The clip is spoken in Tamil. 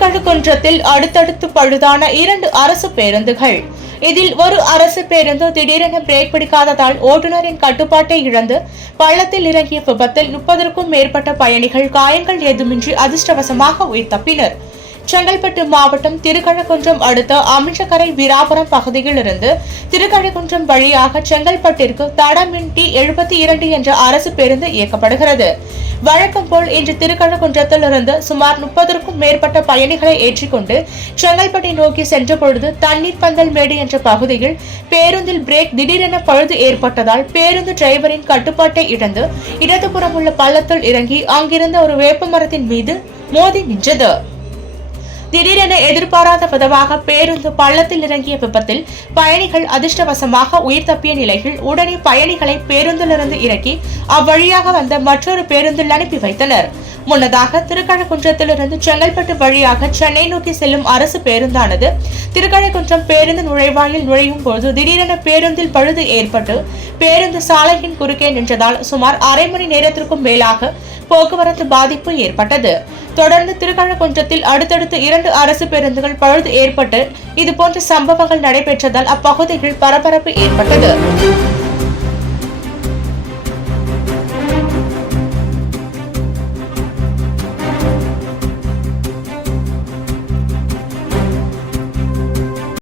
திருக்கழுக்குன்றத்தில் அடுத்தடுத்து பழுதான 2 அரசு பேருந்துகள். இதில் ஒரு அரசு பேருந்து திடீரென பிரேக் பிடிக்காததால் ஓட்டுநரின் கட்டுப்பாட்டை இழந்து பள்ளத்தில் இறங்கிய விபத்தில் 30க்கும் மேற்பட்ட பயணிகள் காயங்கள் ஏதுமின்றி அதிர்ஷ்டவசமாக உயிர் தப்பினர். செங்கல்பட்டு மாவட்டம் திருக்கழுக்குன்றம் அடுத்த அமிஞ்சக்கரை வீராபுரம் பகுதியில் இருந்து திருக்கழுக்குன்றம் வழியாக செங்கல்பட்டிற்கு தடமின் T72 என்ற அரசு பேருந்து இயக்கப்படுகிறது. வழக்கம் போல் இன்று திருக்கழுக்குன்றத்தில் இருந்து சுமார் 30க்கும் மேற்பட்ட பயணிகளை ஏற்றிக்கொண்டு செங்கல்பட்டை நோக்கி சென்ற பொழுது தண்ணீர் பந்தல் மேடு என்ற பகுதியில் பேருந்தில் பிரேக் திடீரென பழுது ஏற்பட்டதால் பேருந்து டிரைவரின் கட்டுப்பாட்டை இழந்து இடதுபுறம் உள்ள பள்ளத்தில் இறங்கி அங்கிருந்த ஒரு வேப்ப மரத்தின் மீது மோதி நின்றது. திடீரென எதிர்பாராத விதமாக பேருந்து பள்ளத்தில் இறங்கிய விபத்தில் பயணிகள் அதிர்ஷ்டவசமாக உயிர் தப்பிய நிலையில் உடனே பயணிகளை பேருந்திலிருந்து இறக்கி அவ்வழியாக வந்த மற்றொரு பேருந்தில் அனுப்பி வைத்தனர். முன்னதாக திருக்கழுக்குன்றத்திலிருந்து செங்கல்பட்டு வழியாக சென்னை நோக்கி செல்லும் அரசு பேருந்தானது திருக்கழுக்குன்றம் பேருந்து நுழைவாயில் நுழையும் போது திடீரென பேருந்தில் பழுது ஏற்பட்டு பேருந்து சாலையின் குறுக்கே நின்றதால் சுமார் அரை மணி நேரத்திற்கும் மேலாக போக்குவரத்து பாதிப்பு ஏற்பட்டது. தொடர்ந்து திருக்கழுக்குன்றத்தில் அடுத்தடுத்து 2 அரசு பேருந்துகள் பழுது ஏற்பட்டு இதுபோன்ற சம்பவங்கள் நடைபெற்றதால் அப்பகுதியில் பரபரப்பு ஏற்பட்டது.